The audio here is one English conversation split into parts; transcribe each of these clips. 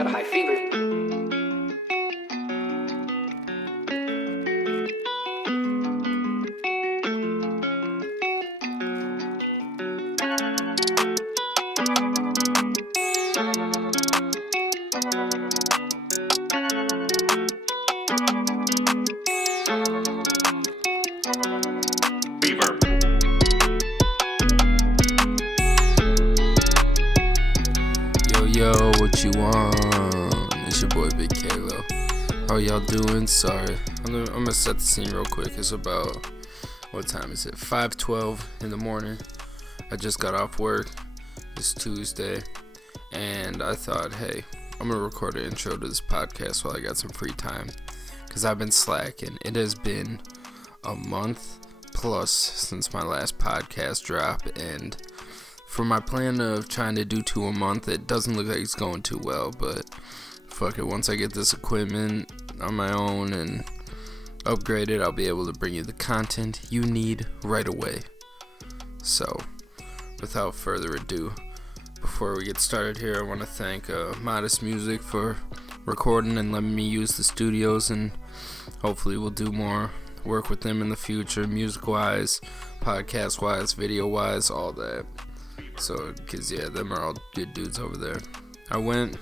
Got a high fever. Yo, what you want? It's your boy Big Kalo. How y'all doing? Sorry, I'm gonna set the scene real quick. It's about, what time is it? 5:12 in the morning. I just got off work. It's Tuesday, and I thought, hey, I'm gonna record an intro to this podcast while I got some free time, cause I've been slacking. It has been a month plus since my last podcast drop, and for my plan of trying to do 2 a month, it doesn't look like it's going too well, but fuck it. Once I get this equipment on my own and upgrade it, I'll be able to bring you the content you need right away. So, without further ado, before we get started here, I want to thank Modest Music for recording and letting me use the studios, and hopefully we'll do more work with them in the future, music-wise, podcast-wise, video-wise, all that. So, cause yeah, them are all good dudes over there. I went,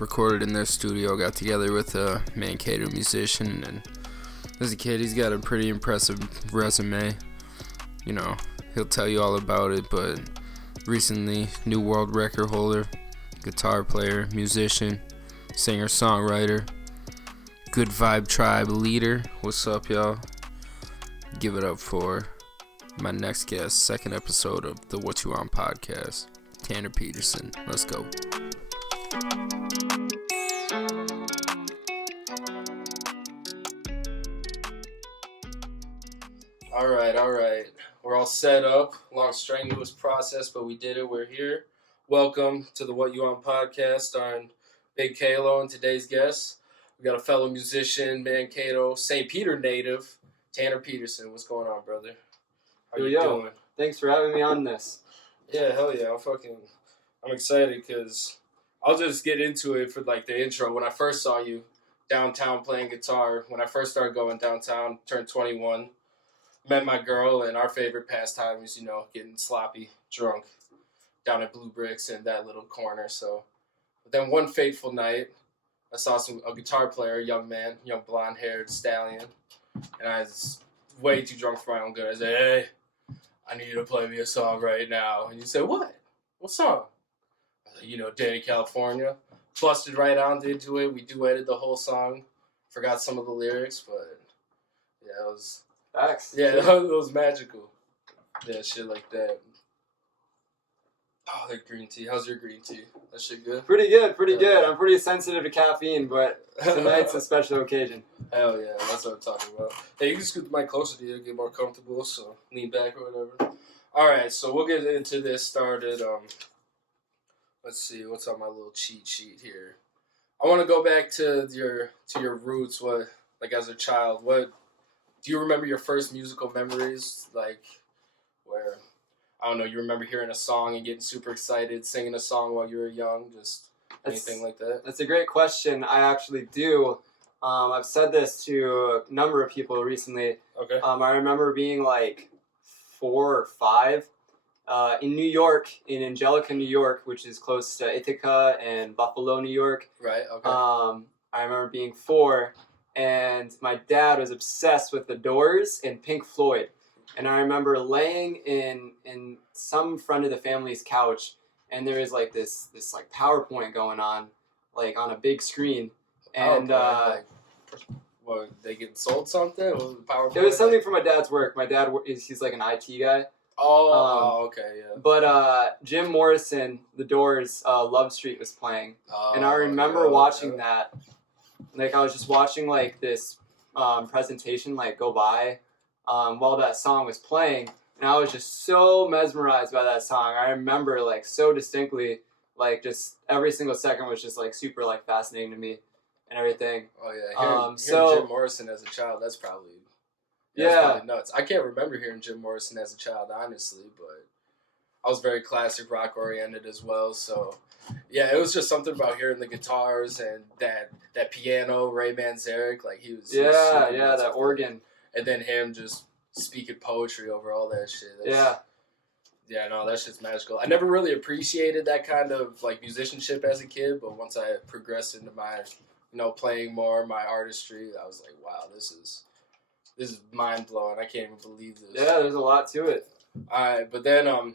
recorded in their studio, got together with a Mankato musician, and as a kid, he's got a pretty impressive resume. You know, he'll tell you all about it, but recently, new world record holder, guitar player, musician, singer, songwriter, good vibe tribe leader. What's up, y'all? Give it up for my next guest, second episode of the What You On podcast, Tanner Peterson. Let's go. All right. We're all set up. Long, strenuous process, but we did it. We're here. Welcome to the What You On podcast, starring Big Kalo and today's guest. We got a fellow musician, Mankato, St. Peter native, Tanner Peterson. What's going on, brother? How you doing? Thanks for having me on this. Yeah, hell yeah. I'm excited because I'll just get into it for like the intro. When I first saw you downtown playing guitar, when I first started going downtown, turned 21, met my girl, and our favorite pastime is, getting sloppy, drunk down at Blue Bricks in that little corner. So, but then one fateful night, I saw a guitar player, young blonde-haired stallion, and I was way too drunk for my own good. I said, hey, I need you to play me a song right now. And you said, what? What song? I was like, Danny California. Busted right on into it. We duetted the whole song. Forgot some of the lyrics, but yeah, it was... Facts. Yeah, it was magical. Yeah, shit like that. Oh, that green tea. How's your green tea? That shit good? Pretty good. I'm pretty sensitive to caffeine, but tonight's a special occasion. Hell yeah, that's what I'm talking about. Hey, you can scoot the mic closer to you, get more comfortable, so lean back or whatever. Alright, so we'll get into this started. Let's see, what's on my little cheat sheet here. I want to go back to your roots, as a child. What do you remember your first musical memories, like, where, I don't know, you remember hearing a song and getting super excited, singing a song while you were young, just anything like that? That's a great question. I actually do. I've said this to a number of people recently. Okay. I remember being like 4 or 5 in New York, in Angelica, New York, which is close to Ithaca and Buffalo, New York. Right, okay. I remember being 4, and my dad was obsessed with The Doors and Pink Floyd. And I remember laying in some friend of the family's couch, and there was like this like PowerPoint going on, like on a big screen. And what, they getting sold something? What was the PowerPoint? It was something for my dad's work. My dad he's like an IT guy. Okay, yeah. But Jim Morrison, The Doors, Love Street was playing, and I remember watching that. Like I was just watching like this presentation like go by while that song was playing, and I was just so mesmerized by that song. I remember like so distinctly, like just every single second was just like super like fascinating to me and everything. Oh yeah, hearing Jim Morrison as a child, that's probably nuts. I can't remember hearing Jim Morrison as a child, honestly, but I was very classic rock oriented as well. So yeah, it was just something about hearing the guitars and that piano, Ray Manzarek, like he was that organ, and then him just speaking poetry over all that shit. Yeah, no, that shit's magical. I never really appreciated that kind of like musicianship as a kid, but once I progressed into my, playing more, my artistry, I was like, wow, this is mind blowing. I can't even believe this. Yeah, there's a lot to it. All right, but then all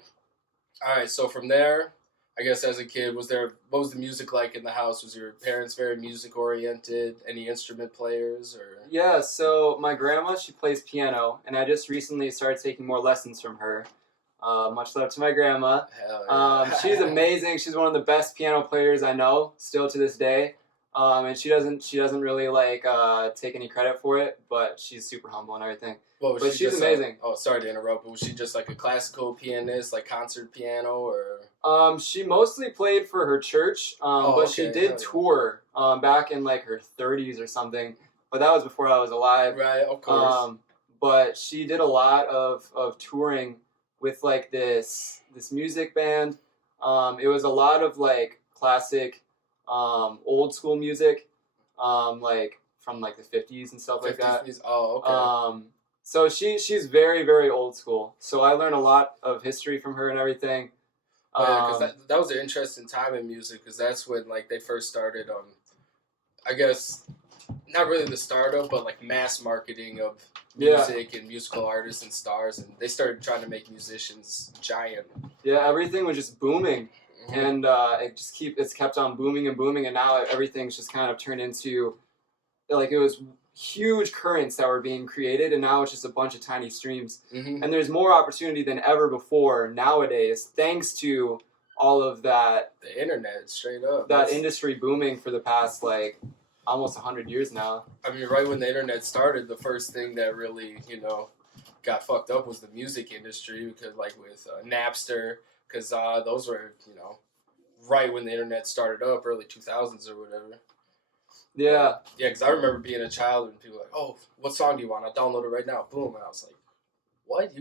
right, so from there, I guess as a kid, what was the music like in the house? Was your parents very music oriented? Any instrument players or? Yeah, so my grandma, she plays piano, and I just recently started taking more lessons from her. Much love to my grandma. Hell yeah. She's amazing. She's one of the best piano players I know, still to this day. And she doesn't really take any credit for it, but she's super humble and everything. Well, but she's amazing. Sorry to interrupt, but was she just like a classical pianist, like concert piano, or? She mostly played for her church, but she did tour back in like her 30s or something. But that was before I was alive. Right, of course. But she did a lot of touring with like this music band. It was a lot of like classic, old school music, like from like the 50s and stuff like that. Oh, okay. So she's very, very old school. So I learned a lot of history from her and everything. Because that was an interesting time in music, because that's when like they first started I guess not really the startup, but like mass marketing of music and musical artists and stars, and they started trying to make musicians giant. Yeah, everything was just booming, and it's kept on booming and booming, and now everything's just kind of turned into like it was huge currents that were being created, and now it's just a bunch of tiny streams. And there's more opportunity than ever before nowadays, thanks to all of that. The internet, straight up. That industry booming for the past like almost 100 years now. I mean, right when the internet started, the first thing that really, got fucked up was the music industry, because like with Napster, because those were, right when the internet started up, early 2000s or whatever. Yeah. Yeah, because I remember being a child and people were like, oh, what song do you want? I'll download it right now. Boom. And I was like, what?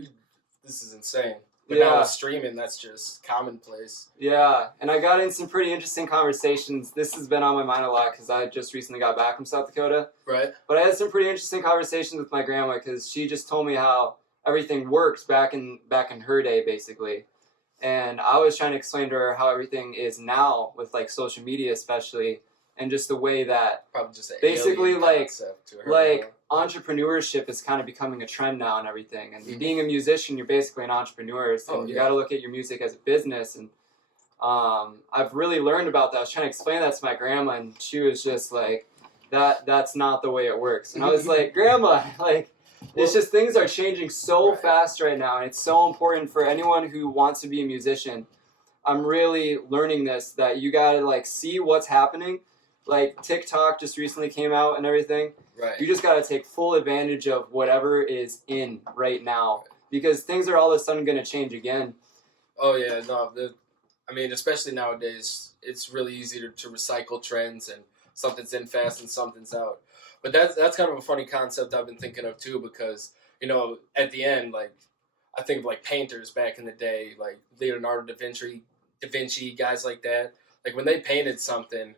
This is insane. But now with streaming, that's just commonplace. Yeah, and I got in some pretty interesting conversations. This has been on my mind a lot because I just recently got back from South Dakota. Right. But I had some pretty interesting conversations with my grandma because she just told me how everything works back in her day, basically. And I was trying to explain to her how everything is now with like social media especially, and just the way that probably just basically like entrepreneurship is kind of becoming a trend now and everything. And being a musician, you're basically an entrepreneur. So you got to look at your music as a business. And I've really learned about that. I was trying to explain that to my grandma, and she was just like, that's not the way it works. And I was like, Grandma, like, it's just things are changing so fast right now. And it's so important for anyone who wants to be a musician. I'm really learning this, that you got to like see what's happening. Like TikTok just recently came out and everything. Right. You just got to take full advantage of whatever is in right now, because things are all of a sudden going to change again. Oh yeah, no. I mean, especially nowadays, it's really easy to recycle trends, and something's in fast and something's out. But that's kind of a funny concept I've been thinking of too, because at the end, like I think of like painters back in the day, like Leonardo da Vinci, guys like that. Like when they painted something,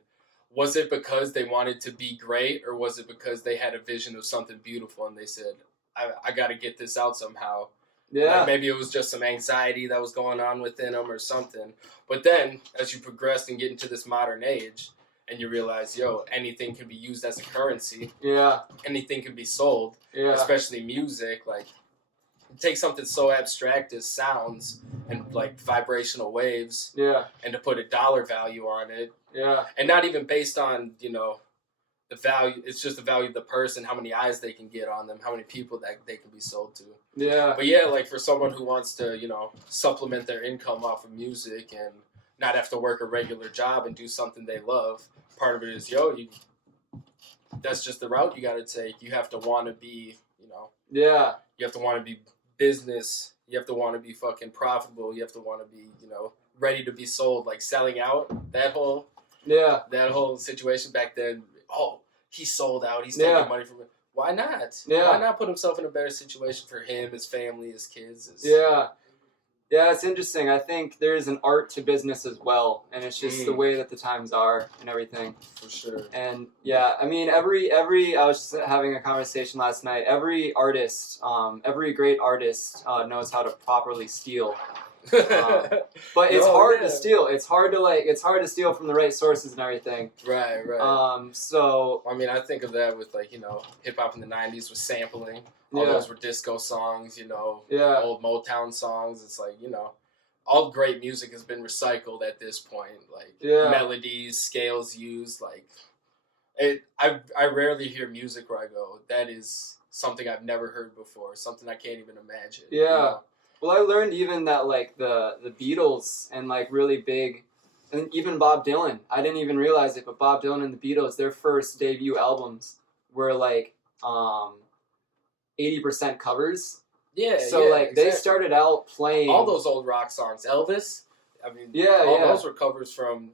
was it because they wanted to be great, or was it because they had a vision of something beautiful and they said, I got to get this out somehow? Yeah. Like maybe it was just some anxiety that was going on within them or something. But then as you progress and get into this modern age and you realize, anything can be used as a currency. Yeah. Anything can be sold. Yeah. Especially music. Like, take something so abstract as sounds and like vibrational waves. Yeah. And to put a dollar value on it. Yeah. And not even based on, the value. It's just the value of the person, how many eyes they can get on them, how many people that they can be sold to. Yeah. But yeah, like for someone who wants to, supplement their income off of music and not have to work a regular job and do something they love, part of it is, that's just the route you got to take. You have to want to be, Yeah. You have to want to be business. You have to want to be fucking profitable. You have to want to be, ready to be sold. Like selling out, that whole situation back then. Oh, he sold out. He's taking money from it. Why not? Yeah. Why not put himself in a better situation for him, his family, his kids? Yeah, Yeah, it's interesting. I think there's an art to business as well, and it's just the way that the times are and everything. For sure. And yeah, I mean, every I was just having a conversation last night. Every artist, every great artist knows how to properly steal. But it's hard to steal. It's hard to steal from the right sources and everything. Right. So I mean, I think of that with like, hip hop in the '90s was sampling. All those were disco songs, old Motown songs. It's like, all great music has been recycled at this point. Like melodies, scales used. Like, I rarely hear music where I go, that is something I've never heard before. Something I can't even imagine. Yeah. Well, I learned even that like the Beatles and like really big, and even Bob Dylan. I didn't even realize it, but Bob Dylan and the Beatles, their first debut albums were like 80% covers. Yeah. So like they started out playing all those old rock songs. Elvis. I mean, those were covers from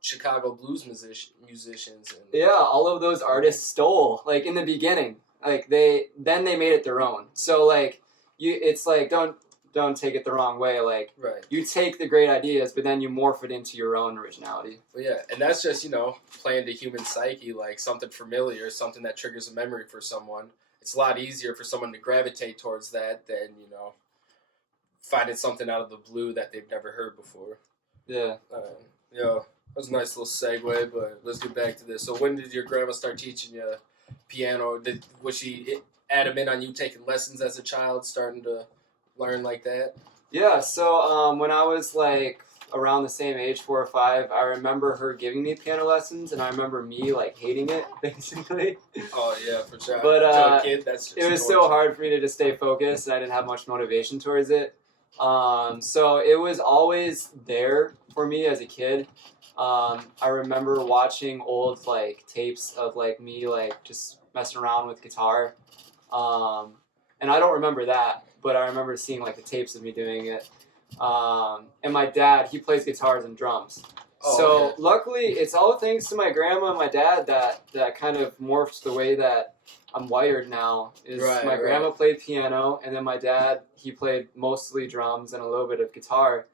Chicago blues musicians. And, all of those artists stole like in the beginning. Like they made it their own. So like it's like don't take it the wrong way. Like you take the great ideas, but then you morph it into your own originality. Well, yeah, and that's just playing the human psyche, like something familiar, something that triggers a memory for someone. It's a lot easier for someone to gravitate towards that than finding something out of the blue that they've never heard before. Yeah. That was a nice little segue, but let's get back to this. So when did your grandma start teaching you piano? Was she adamant on you taking lessons as a child, starting to learn like that? Yeah, so when I was like around the same age, 4 or 5, I remember her giving me piano lessons, and I remember me like hating it, basically. Oh yeah, for sure. But to a kid, that's just it was so hard for me to just stay focused, and I didn't have much motivation towards it. So it was always there for me as a kid. I remember watching old like tapes of like me like just messing around with guitar, and I don't remember that, but I remember seeing like the tapes of me doing it. And my dad, he plays guitars and drums. Luckily, it's all thanks to my grandma and my dad that kind of morphed the way that I'm wired now. My grandma played piano, and then my dad, he played mostly drums and a little bit of guitar.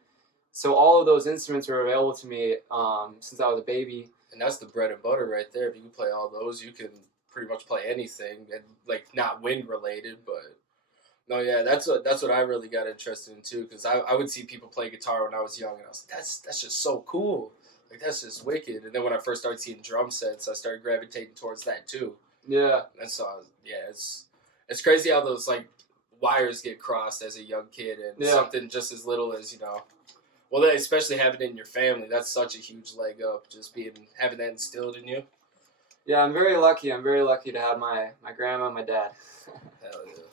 So all of those instruments were available to me since I was a baby. And that's the bread and butter right there. If you can play all those, you can pretty much play anything, and like not wind related, but. No, yeah, that's what I really got interested in too, because I would see people play guitar when I was young, and I was like, that's just so cool, like that's just wicked. And then when I first started seeing drum sets, I started gravitating towards that too. Yeah. And so it's crazy how those like wires get crossed as a young kid, and something just as little as well, especially having it in your family, that's such a huge leg up, just having that instilled in you. Yeah, I'm very lucky. I'm very lucky to have my grandma and my dad. Hell yeah.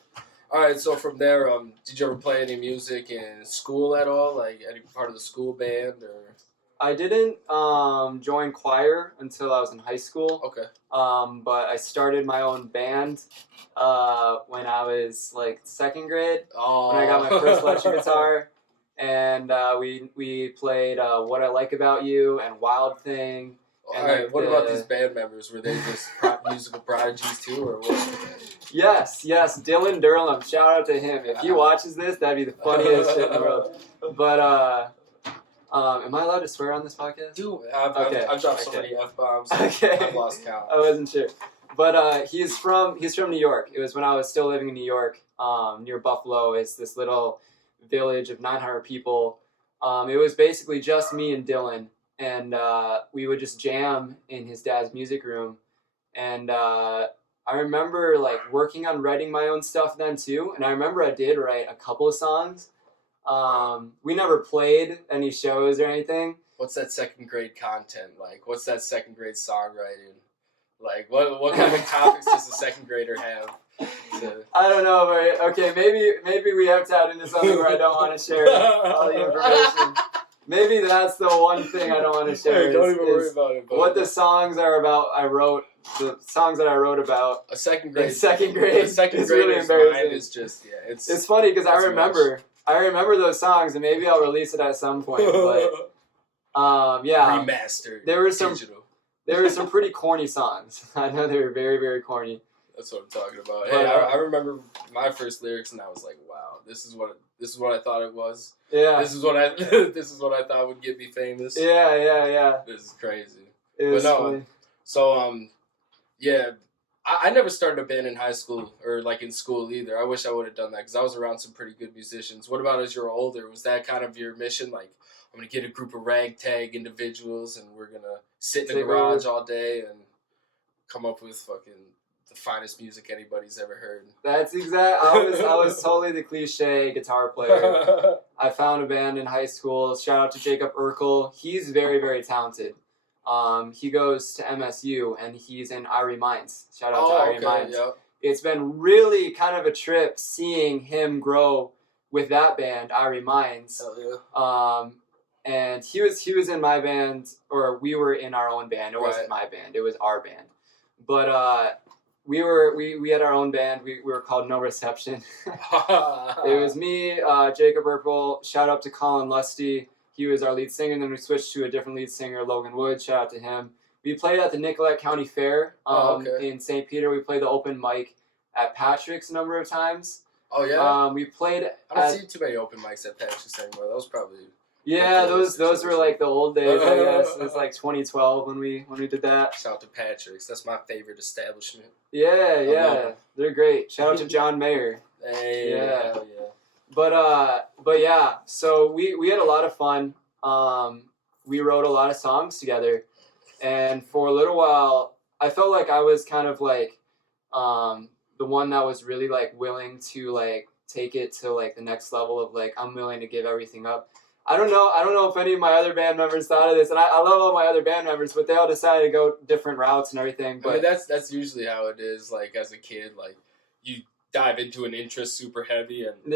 All right, so from there, did you ever play any music in school at all? Like any part of the school band or? I didn't join choir until I was in high school. Okay. But I started my own band when I was like 2nd grade. Oh. When I got my first electric guitar, and we played "What I Like About You" and "Wild Thing." All right. What about these band members? Were they just musical prodigies too, or what? Yes, Dylan Durham. Shout out to him. If he watches this, that'd be the funniest shit in the world. But am I allowed to swear on this podcast? Dude, I've dropped so many F-bombs. Okay. I've lost count. I wasn't sure. But he's from New York. It was when I was still living in New York, near Buffalo. It's this little village of 900 people. It was basically just me and Dylan. And we would just jam in his dad's music room. And I remember like working on writing my own stuff then too. And I remember I did write a couple of songs. We never played any shows or anything. What's that 2nd grade content like? What's that 2nd grade songwriting? Like what kind of topics does a 2nd grader have? I don't know, but okay, maybe we have to add into something where I don't want to share all the information. Maybe that's the one thing I don't want to share. Hey, don't even worry about it. What the songs are about. The songs that I wrote about. A 2nd grade. In 2nd grade. A 2nd really embarrassing. Mind is just It's funny because I remember those songs, and maybe I'll release it at some point. But remastered. There were some pretty corny songs. I know they were very, very corny. That's what I'm talking about. But, Hey, I remember my first lyrics, and I was like, "Wow, this is what I thought it was. Yeah. This is what I thought would get me famous. Yeah. This is crazy." It was funny. So yeah, I never started a band in high school or like in school either. I wish I would have done that because I was around some pretty good musicians. What about as you were older? Was that kind of your mission? Like, I'm gonna get a group of ragtag individuals, and we're gonna sit in the garage all day and come up with fucking the finest music anybody's ever heard. That's exact. I was totally the cliche guitar player. I found a band in high school. Shout out to Jacob Urkel. He's very, very talented. He goes to MSU and he's in Irie Minds. Shout out to Irie Minds. Yep. It's been really kind of a trip seeing him grow with that band, Irie Minds. Hell yeah. And he was in my band, or we were in our own band. It wasn't my band. It was our band. But we had our own band. We were called No Reception. It was me, Jacob Urkel. Shout out to Colin Lusty. He was our lead singer. And then we switched to a different lead singer, Logan Wood. Shout out to him. We played at the Nicollet County Fair in St. Peter. We played the open mic at Patrick's a number of times. Oh yeah. We played. I don't see too many open mics at Patrick's anymore. That was probably. Yeah, those were like the old days, I guess. It was like 2012 when we did that. Shout out to Patrick's. That's my favorite establishment. Yeah. They're great. Shout out to John Mayer. Hey, yeah. Hell yeah. But yeah, so we had a lot of fun. We wrote a lot of songs together. And for a little while, I felt like I was kind of like the one that was really like willing to like take it to like the next level of like, I'm willing to give everything up. I don't know if any of my other band members thought of this, and I love all my other band members, but they all decided to go different routes and everything. But I mean, that's usually how it is. Like as a kid, like you dive into an interest super heavy, and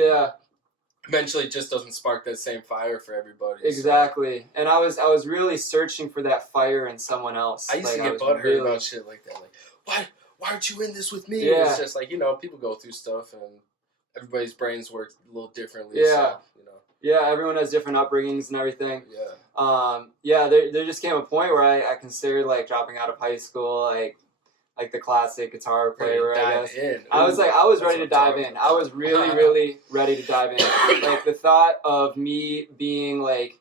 eventually it just doesn't spark that same fire for everybody. Exactly. So. And I was really searching for that fire in someone else. I used to get butthurt about shit like that. Like, why aren't you in this with me? Yeah. It's just like, people go through stuff, and everybody's brains work a little differently. Yeah. So, Yeah, everyone has different upbringings and everything. Yeah. There just came a point where I considered like dropping out of high school, like the classic guitar player. I guess I was ready to dive in. I was really, really ready to dive in. Like the thought of me being like,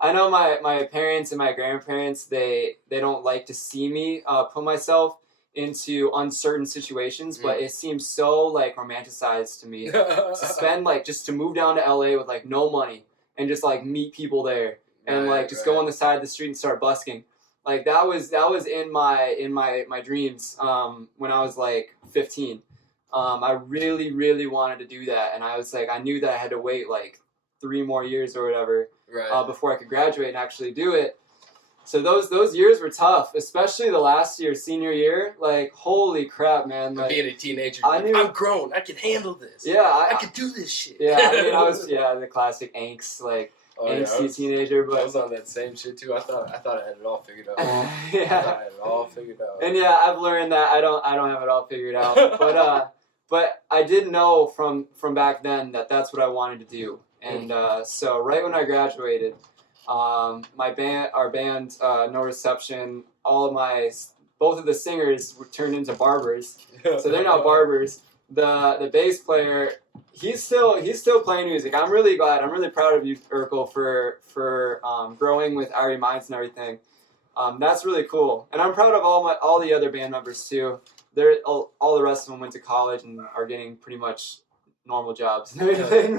I know my parents and my grandparents they don't like to see me put myself into uncertain situations, but it seems so like romanticized to me to spend like just to move down to LA with like no money and just like meet people there and like just go on the side of the street and start busking. Like that was in my dreams when I was like 15. I really, really wanted to do that, and I was like, I knew that I had to wait like 3 more years or whatever before I could graduate and actually do it. So those years were tough, especially the last year, senior year. Like, holy crap, man! Like, being a teenager, I'm grown. I can handle this. Yeah, I can do this shit. Yeah, I mean, I was the classic angst, like angsty teenager. But I was on that same shit too. I thought I had it all figured out. I thought I had it all figured out. And yeah, I've learned that I don't have it all figured out. But I did know from back then that that's what I wanted to do. And so right when I graduated. Our band, No Reception, both of the singers were turned into barbers, so they're now barbers. The bass player, he's still playing music. I'm really glad. I'm really proud of you, Urkel, for growing with Irie Minds and everything. That's really cool, and I'm proud of all the other band members too. All the rest of them went to college and are getting pretty much normal jobs and everything.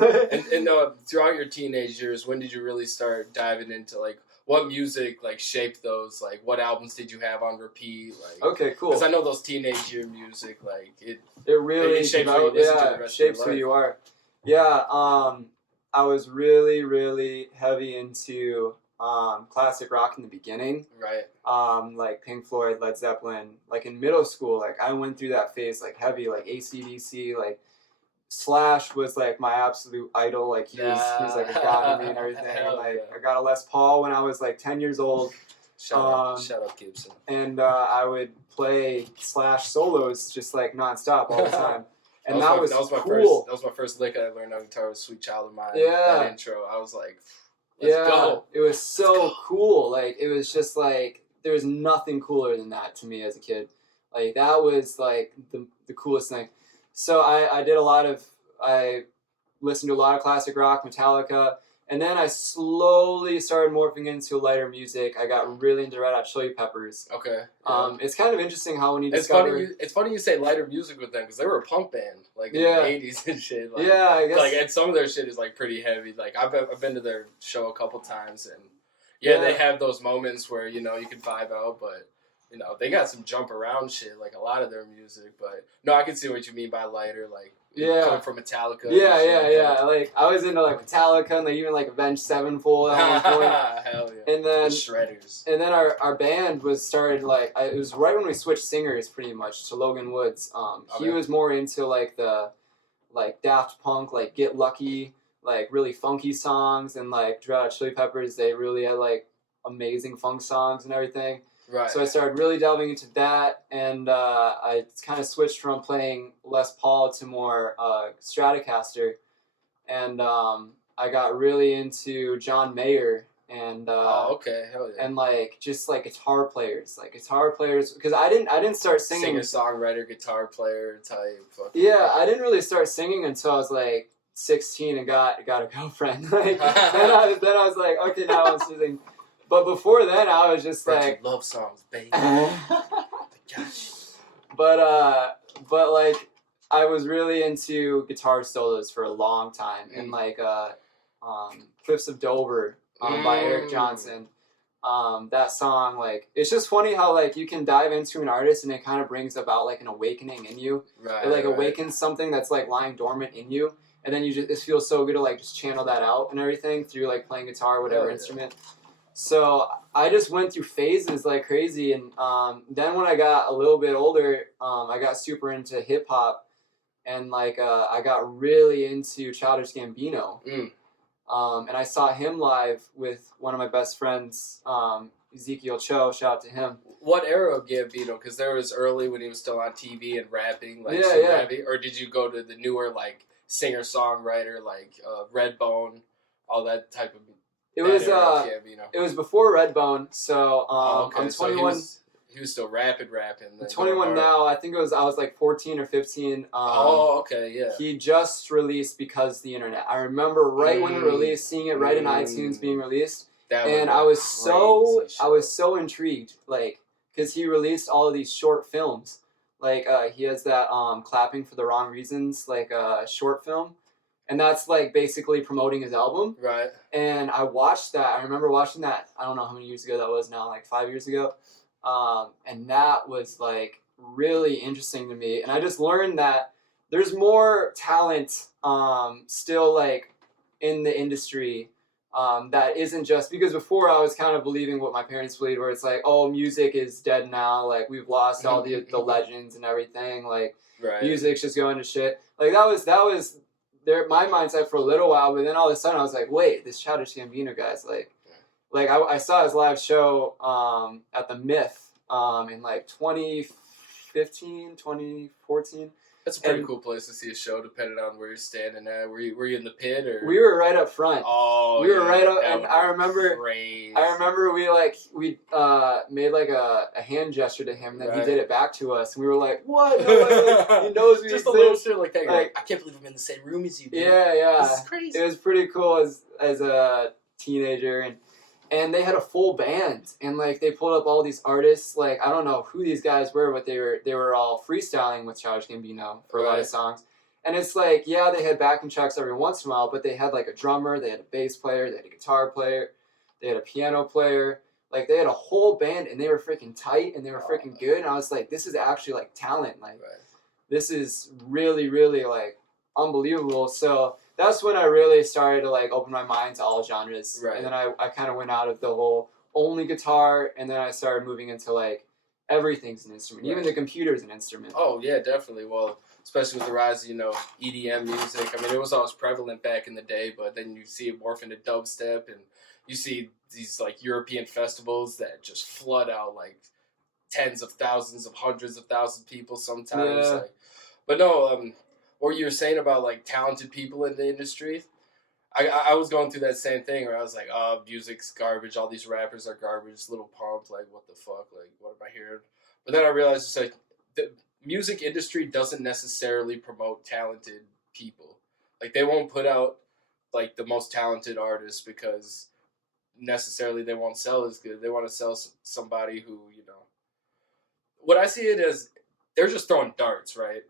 and throughout your teenage years, when did you really start diving into like what music like shaped those? Like what albums did you have on repeat? Like okay, cool. Because I know those teenage year music, like it really shapes who you are. Yeah, I was really, really heavy into classic rock in the beginning. Right. Like Pink Floyd, Led Zeppelin. Like in middle school, like I went through that phase like heavy, like AC/DC, like Slash was like my absolute idol. Like he was like a god to me and everything. I got a Les Paul when I was like 10 years old. Shout out Gibson. And I would play Slash solos just like nonstop all the time. And that was cool. That was my first lick I learned on guitar was Sweet Child of Mine. Yeah. That intro. I was like, let's go. It was so cool. Like it was just like there was nothing cooler than that to me as a kid. Like that was like the coolest thing. So I listened to a lot of classic rock, Metallica, and then I slowly started morphing into lighter music. I got really into Red Hot Chili Peppers. Okay. Yeah. It's kind of interesting how when you discover... It's funny you say lighter music with them, because they were a punk band, like in the 80s and shit. Like, yeah, I guess. Like, and some of their shit is like pretty heavy. Like I've been to their show a couple times, and they have those moments where you can vibe out, but they got some jump around shit, like a lot of their music. But no, I can see what you mean by lighter, like coming from Metallica. Yeah. Like I was into like Metallica and like even like Avenged Sevenfold at one point. Hell yeah. And then the Shredders. And then our band was started like it was right when we switched singers pretty much to Logan Woods. He was more into like the Daft Punk, like Get Lucky, like really funky songs, and like Red Hot Chili Peppers, they really had like amazing funk songs and everything. Right. So I started really delving into that, and I kind of switched from playing Les Paul to more Stratocaster, and I got really into John Mayer and okay, hell yeah, and like just like guitar players, because I didn't start singing. Singer-songwriter, guitar player type. Yeah, I didn't really start singing until I was like 16 and got a girlfriend. Like then I was like, okay, now I'm singing. But before then, I was just like love songs, baby. But like I was really into guitar solos for a long time, and like Cliffs of Dover by Eric Johnson. That song, like it's just funny how like you can dive into an artist and it kind of brings about like an awakening in you. Right. It like awakens something that's like lying dormant in you, and then it feels so good to like just channel that out and everything through like playing guitar or whatever instrument. So I just went through phases like crazy, and then when I got a little bit older, I got super into hip hop, and like I got really into Childish Gambino, and I saw him live with one of my best friends, Ezekiel Cho. Shout out to him. What era of Gambino? Because there was early when he was still on TV and rapping, like rapping, or did you go to the newer like singer songwriter like Redbone, all that type of? It was before Redbone, so I'm 21. So he was still rapping. I'm 21 now. I think I was like 14 or 15. Okay, yeah. He just released Because the Internet. I remember right when it released, seeing it right in iTunes being released, and I was so intrigued, like because he released all of these short films, like he has that Clapping for the Wrong Reasons, like short film. And that's like basically promoting his album. Right. And I watched that. I remember watching that. I don't know how many years ago that was now, like 5 years ago. And that was like really interesting to me. And I just learned that there's more talent still like in the industry that isn't just because before I was kind of believing what my parents believed, where it's like, oh, music is dead now. Like we've lost all the legends and everything. Like music's just going to shit. Like that was my mindset for a little while, but then all of a sudden I was like, wait, this Childish Gambino guy's like I saw his live show at the Myth in like 2015, 2014. That's a pretty cool place to see a show, depending on where you're standing at. Were you in the pit or? We were right up front. Oh, we were right up, and I remember we made like a hand gesture to him, and then he did it back to us, and we were like, "What? No way, he knows we just exist." a little shit like that. Like, I can't believe I'm in the same room as you. Man. Yeah. This is crazy. It was pretty cool as a teenager, and they had a full band, and like they pulled up all these artists. Like I don't know who these guys were, but they were all freestyling with Childish Gambino for a lot of songs. And it's like, yeah, they had backing tracks every once in a while, but they had like a drummer, they had a bass player, they had a guitar player, they had a piano player. Like they had a whole band, and they were freaking tight, and they were freaking good. And I was like, this is actually like talent. Like this is really, really like unbelievable. So that's when I really started to like open my mind to all genres. And then I kind of went out of the whole only guitar, and then I started moving into like everything's an instrument. Even the computer's an instrument. Oh yeah, definitely. Well, especially with the rise of, EDM music. I mean, it was always prevalent back in the day, but then you see it morph into dubstep, and you see these like European festivals that just flood out like tens of thousands of hundreds of thousands of people sometimes. Yeah. Like, but no, what you were saying about like talented people in the industry, I was going through that same thing where I was like, oh, music's garbage, all these rappers are garbage, Little Pump, like what the fuck, like what am I hearing? But then I realized it's like the music industry doesn't necessarily promote talented people. Like, they won't put out like the most talented artists because necessarily they won't sell as good. They want to sell somebody who, what I see it as, they're just throwing darts, right?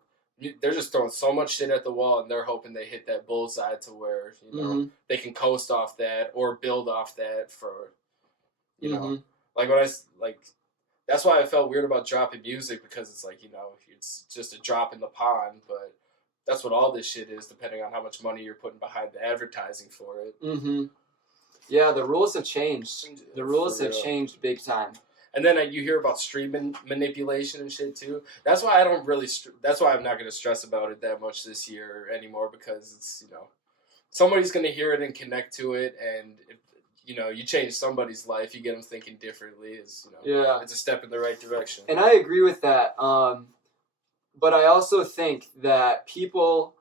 They're just throwing so much shit at the wall, and they're hoping they hit that bullseye to where they can coast off that or build off that for like when that's why I felt weird about dropping music, because it's like, it's just a drop in the pond, but that's what all this shit is, depending on how much money you're putting behind the advertising for it. Yeah, the rules have changed. The rules have changed big time. And then you hear about streaming manipulation and shit too. That's why I don't really. That's why I'm not going to stress about it that much this year anymore, because it's somebody's going to hear it and connect to it, and if you change somebody's life, you get them thinking differently. It's a step in the right direction. And I agree with that. But I also think that people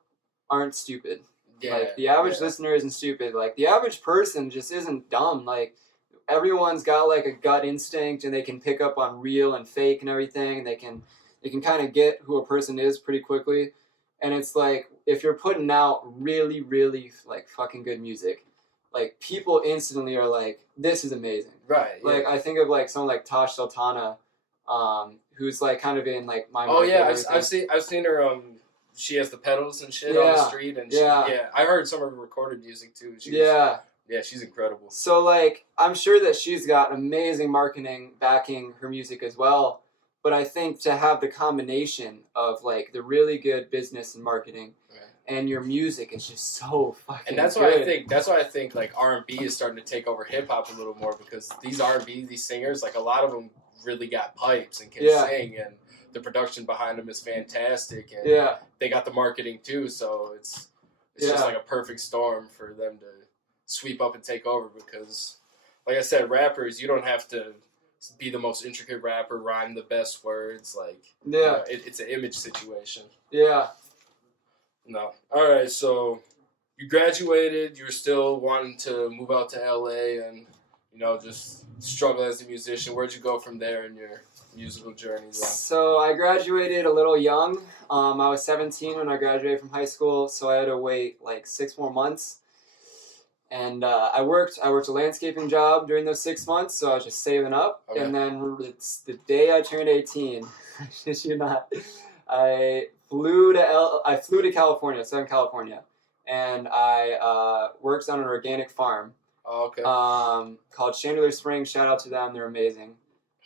aren't stupid. Yeah, like, the average listener isn't stupid. Like, the average person just isn't dumb. Like, everyone's got like a gut instinct, and they can pick up on real and fake and everything. And they can kind of get who a person is pretty quickly. And it's like, if you're putting out really, really like fucking good music, like, people instantly are like, this is amazing. Right. Like, I think of like someone like Tosh Sultana, who's like kind of in like my market. Oh yeah, I've seen her. She has the pedals and shit on the street, and I heard some of her recorded music too. She's incredible. So like, I'm sure that she's got amazing marketing backing her music as well. But I think to have the combination of like the really good business and marketing and your music is just so fucking good. And that's why I think like R&B is starting to take over hip hop a little more, because these R&B, these singers, like, a lot of them really got pipes and can sing, and the production behind them is fantastic, and they got the marketing too, so it's just like a perfect storm for them to sweep up and take over, because like I said, rappers, you don't have to be the most intricate rapper, rhyme the best words, like it's an image situation. No. Alright, so you graduated, you're still wanting to move out to LA and just struggle as a musician. Where'd you go from there in your musical journey then? So I graduated a little young. I was 17 when I graduated from high school, so I had to wait like 6 more months. And I worked a landscaping job during those 6 months, so I was just saving up. Okay. And then it's the day I turned 18. I shit you not. I flew to California, Southern California, and I worked on an organic farm. Oh, okay. Called Chandler Springs. Shout out to them; they're amazing.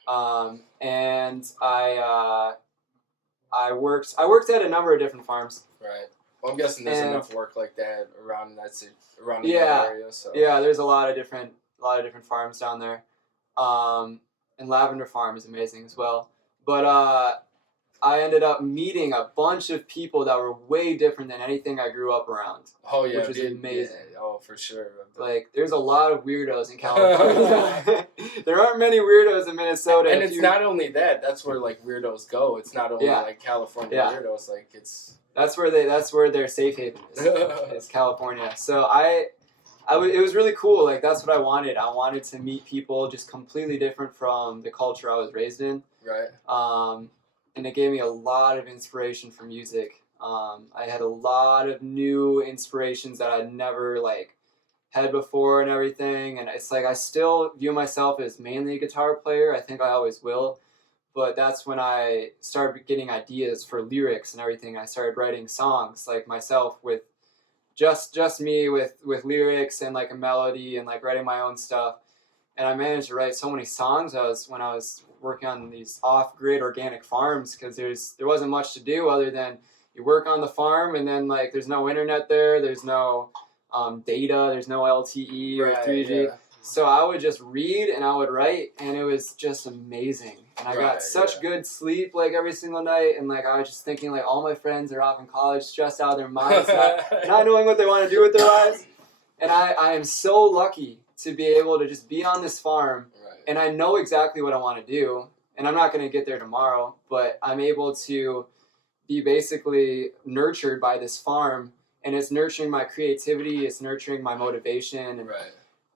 And I worked at a number of different farms. Right. Well, I'm guessing there's enough work like that around the area. So. Yeah, there's a lot of different farms down there. And Lavender Farm is amazing as well. But I ended up meeting a bunch of people that were way different than anything I grew up around. Oh yeah, which was amazing. Yeah. Oh, for sure. Like, there's a lot of weirdos in California. There aren't many weirdos in Minnesota. And it's not only that. That's where like weirdos go. It's not only like California weirdos. Like, it's. That's where their safe haven is. Is California. So it was really cool. Like, that's what I wanted. I wanted to meet people just completely different from the culture I was raised in. Right. And it gave me a lot of inspiration for music. I had a lot of new inspirations that I'd never had before and everything. And it's like, I still view myself as mainly a guitar player. I think I always will. But that's when I started getting ideas for lyrics and everything. I started writing songs like myself with just me with lyrics and like a melody and like writing my own stuff. And I managed to write so many songs when I was working on these off-grid organic farms, because there wasn't much to do other than you work on the farm, and then like there's no internet there's no data, there's no LTE or 3G. Yeah. So I would just read and I would write, and it was just amazing. And I got such good sleep like every single night, and like I was just thinking like all my friends are off in college, stressed out of their minds, not knowing what they want to do with their lives. And I am so lucky to be able to just be on this farm, and I know exactly what I want to do, and I'm not going to get there tomorrow, but I'm able to be basically nurtured by this farm, and it's nurturing my creativity, it's nurturing my motivation, and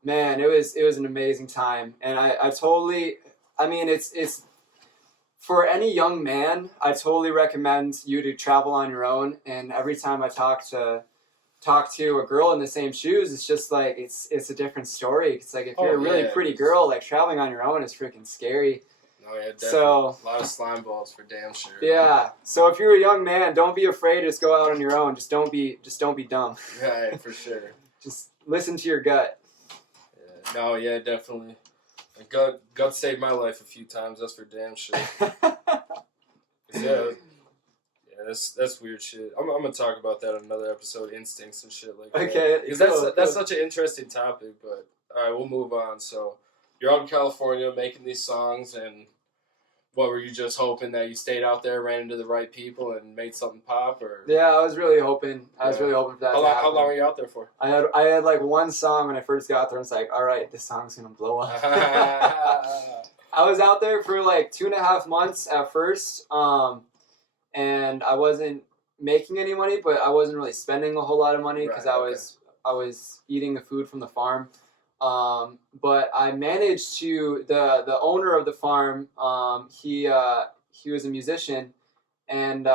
man, it was an amazing time. And I totally, I mean, it's for any young man, I totally recommend you to travel on your own. And every time I talk to a girl in the same shoes, it's just like it's a different story. It's like if you're a really pretty girl, like traveling on your own is freaking scary. Oh yeah, definitely. So a lot of slime balls for damn sure. Yeah. So if you're a young man, don't be afraid to just go out on your own. Just don't be dumb. Right, for sure. Just listen to your gut. Yeah. No, yeah, definitely. Gut saved my life a few times. That's for damn sure. Yeah, that's weird shit. I'm gonna talk about that in another episode, instincts and shit like that. Okay, because that's such an interesting topic. But all right, we'll move on. So you're out in California making these songs, and what were you just hoping that you stayed out there, ran into the right people, and made something pop? Or yeah, I was really hoping. I was really hoping for that. How long were you out there for? I had like one song when I first got there. I was like, all right, this song's gonna blow up. I was out there for like 2.5 months at first, and I wasn't making any money, but I wasn't really spending a whole lot of money because I was eating the food from the farm. But I managed to the owner of the farm. He was a musician, and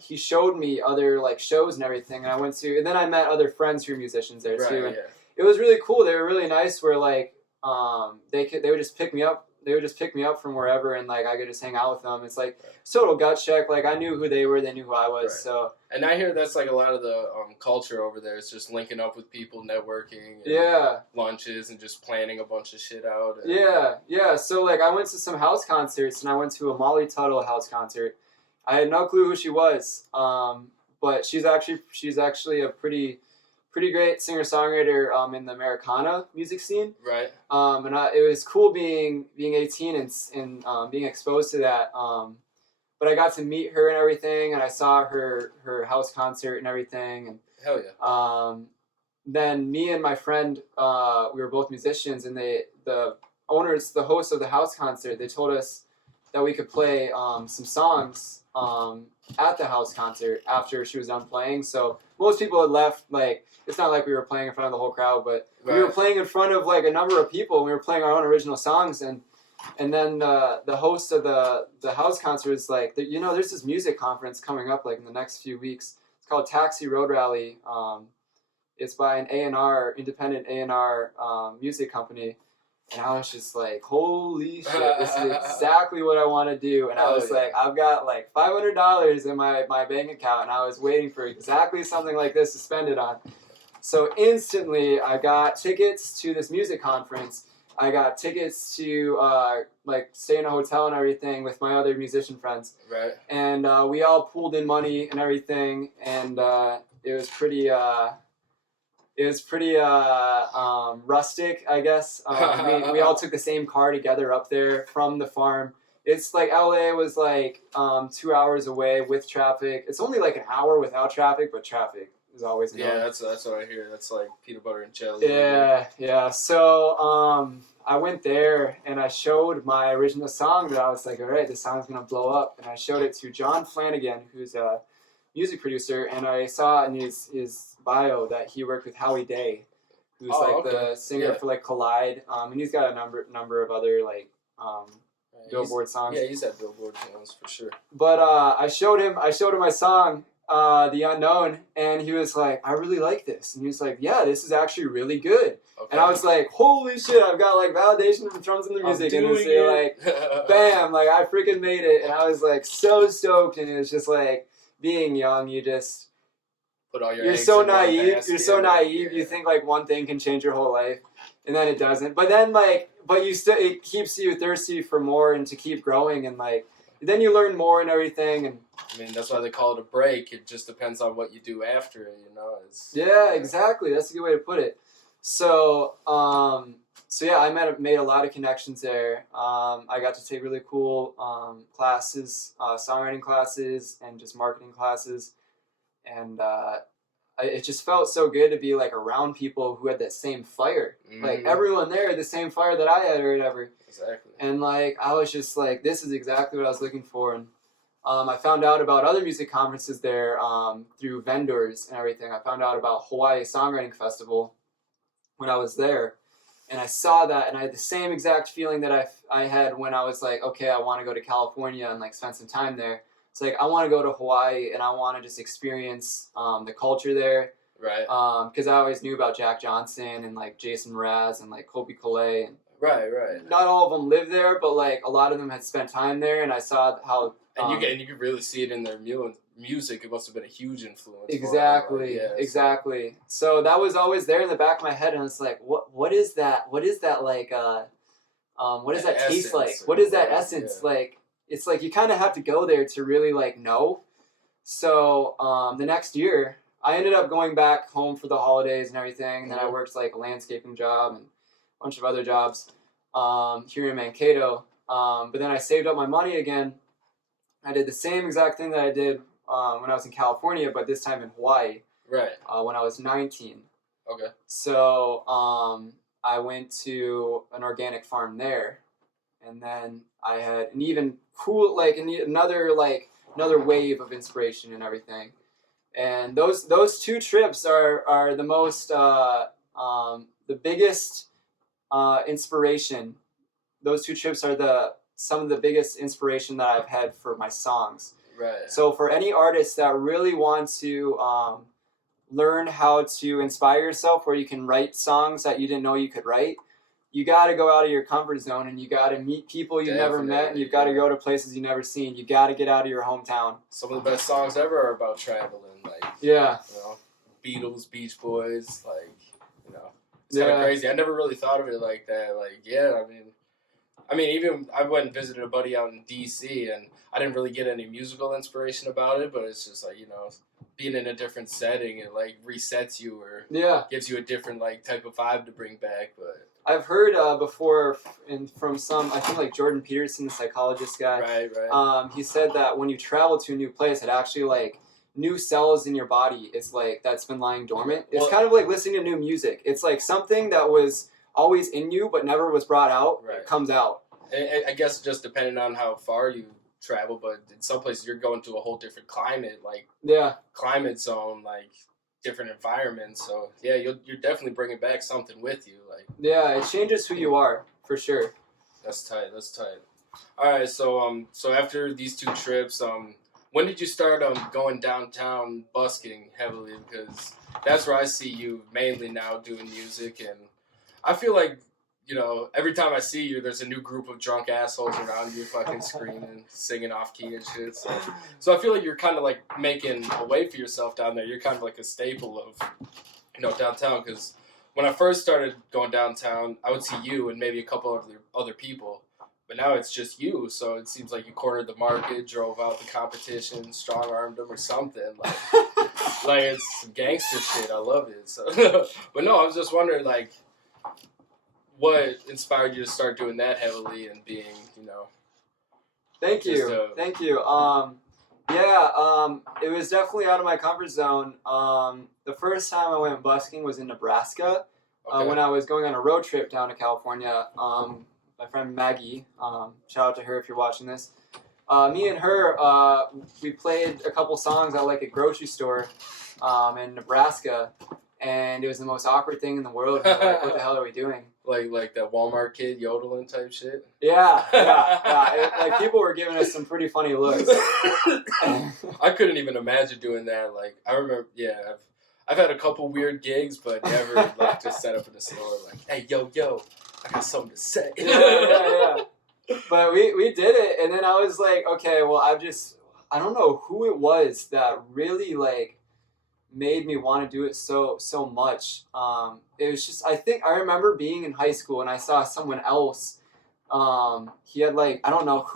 he showed me other like shows and everything. And I went to, and then I met other friends who were musicians there too. And it was really cool. They were really nice. Where like they would just pick me up. They would just pick me up from wherever, and like I could just hang out with them. It's like total gut check. Like I knew who they were, they knew who I was. Right. So, and I hear that's like a lot of the culture over there. It's just linking up with people, networking, lunches, and just planning a bunch of shit out. And, yeah. So like I went to some house concerts, and I went to a Molly Tuttle house concert. I had no clue who she was, but she's actually a pretty great singer-songwriter in the Americana music scene. Right. And it was cool being 18 and being exposed to that. But I got to meet her and everything, and I saw her house concert and everything. And hell yeah. Then me and my friend, we were both musicians, and the hosts of the house concert, they told us that we could play some songs at the house concert after she was done playing. So most people had left. Like it's not like we were playing in front of the whole crowd, but we were playing in front of like a number of people, and we were playing our own original songs. And then the host of the house concert was like, there's this music conference coming up like in the next few weeks. It's called Taxi Road Rally. It's by an A&R, independent A&R music company. And I was just like, holy shit, this is exactly what I want to do. And I was like, I've got like $500 in my bank account, and I was waiting for exactly something like this to spend it on. So instantly, I got tickets to this music conference. I got tickets to like stay in a hotel and everything with my other musician friends. Right. And we all pooled in money and everything, and it was pretty rustic, I guess. We all took the same car together up there from the farm. It's like LA was like 2 hours away with traffic. It's only like an hour without traffic, but traffic is always annoying. Yeah, that's what I hear. That's like peanut butter and jelly. Yeah. So I went there and I showed my original song that I was like, all right, this song's gonna blow up. And I showed it to John Flanagan, who's a music producer, and I saw in his bio that he worked with Howie Day, who's the singer for like Collide, and he's got a number of other like Billboard songs. Yeah, he's had Billboard songs for sure. But I showed him my song, The Unknown, and he was like, I really like this, and he was like, yeah, this is actually really good. Okay. And I was like, holy shit, I've got like validation from Drums in the Music industry, like bam, like I freaking made it. And I was like so stoked, and it was just like being young, you just put all your you're so naive. You're so naive. You think like one thing can change your whole life, and then it doesn't. But then it keeps you thirsty for more and to keep growing, and like then you learn more and everything. And I mean, that's why they call it a break. It just depends on what you do after it, exactly. That's a good way to put it. So yeah, I made a lot of connections there. I got to take really cool classes, songwriting classes, and just marketing classes. And it just felt so good to be like around people who had that same fire. Mm-hmm. Like everyone there had the same fire that I had or whatever. Exactly. And like I was just like, this is exactly what I was looking for. And I found out about other music conferences there through vendors and everything. I found out about Hawaii Songwriting Festival when I was there. And I saw that, and I had the same exact feeling that I had when I was like, okay, I want to go to California and like spend some time there. It's like I want to go to Hawaii and I want to just experience the culture there. Right. Because I always knew about Jack Johnson and like Jason Mraz and like Kobe Calais. And right. not all of them lived there, but like a lot of them had spent time there, and I saw how. And you could really see it in their music. It must have been a huge influence. Exactly, exactly. So that was always there in the back of my head, and it's like, what is that? What is that like? What does that taste like? What is that essence like? It's like you kind of have to go there to really like know. So the next year, I ended up going back home for the holidays and everything. And then I worked like a landscaping job and a bunch of other jobs here in Mankato. But then I saved up my money again. I did the same exact thing that I did when I was in California, but this time in Hawaii. Right. When I was 19. Okay. So I went to an organic farm there, and then I had an even cool another wave of inspiration and everything. And those two trips are the most the biggest inspiration. Those two trips are some of the biggest inspiration that I've had for my songs. Right. So for any artist that really wants to learn how to inspire yourself, where you can write songs that you didn't know you could write, you got to go out of your comfort zone, and you got to meet people you've never met, and you've got to go to places you've never seen. You got to get out of your hometown. Some of the best songs ever are about traveling, like Beatles, Beach Boys, like it's kind of crazy. I never really thought of it like that. Like, I mean, even I went and visited a buddy out in D.C. and I didn't really get any musical inspiration about it, but it's just like, being in a different setting, it like resets you or gives you a different like type of vibe to bring back. But I've heard before from some, I think like Jordan Peterson, the psychologist guy. Right. He said that when you travel to a new place, it actually like new cells in your body is like that's been lying dormant. It's kind of like listening to new music. It's like something that was always in you but never was brought out. It comes out. I guess just depending on how far you travel, but in some places you're going to a whole different climate, like climate zone, like different environment. So you're definitely bringing back something with you, like it changes who you are for sure. That's tight. All right, so after these two trips, when did you start going downtown busking heavily? Because that's where I see you mainly now doing music, and I feel like every time I see you, there's a new group of drunk assholes around you fucking screaming, singing off key and shit. So I feel like you're kind of like making a way for yourself down there. You're kind of like a staple of, downtown. Because when I first started going downtown, I would see you and maybe a couple of other people. But now it's just you. So it seems like you cornered the market, drove out the competition, strong-armed them or something. Like it's some gangster shit. I love it. So, but no, I was just wondering, like, what inspired you to start doing that heavily and being, Thank you. It was definitely out of my comfort zone. The first time I went busking was in Nebraska when I was going on a road trip down to California. My friend Maggie, shout out to her if you're watching this. Me and her, we played a couple songs at like a grocery store in Nebraska, and it was the most awkward thing in the world. We were like, what the hell are we doing? Like that Walmart kid yodeling type shit? Yeah. Like people were giving us some pretty funny looks. I couldn't even imagine doing that. Like I remember, I've had a couple weird gigs, but never like just set up in the store like, hey, yo, I got something to say. Yeah. But we did it, and then I was like, okay, well, I don't know who it was that really like made me want to do it so much. It was just, I think I remember being in high school and I saw someone else. He had like, I don't know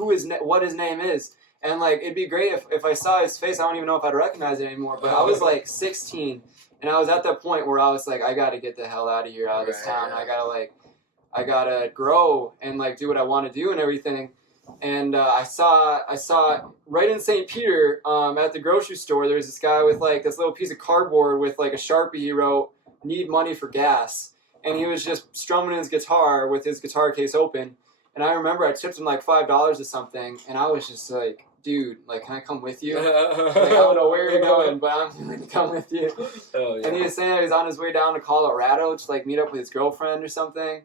what his name is, and like it'd be great if I saw his face. I don't even know if I'd recognize it anymore. But I was like 16, and I was at that point where I was like, I got to get the hell out of here, out of this town. I gotta grow and like do what I want to do and everything. And I saw right in St. Peter at the grocery store, there's this guy with like this little piece of cardboard with like a Sharpie. He wrote, "Need money for gas," and he was just strumming his guitar with his guitar case open. And I remember I tipped him like $5 or something, and I was just like, dude, like, can I come with you? Like, I don't know where you're going, but I'm going to come with you. And he was saying he was on his way down to Colorado to like meet up with his girlfriend or something.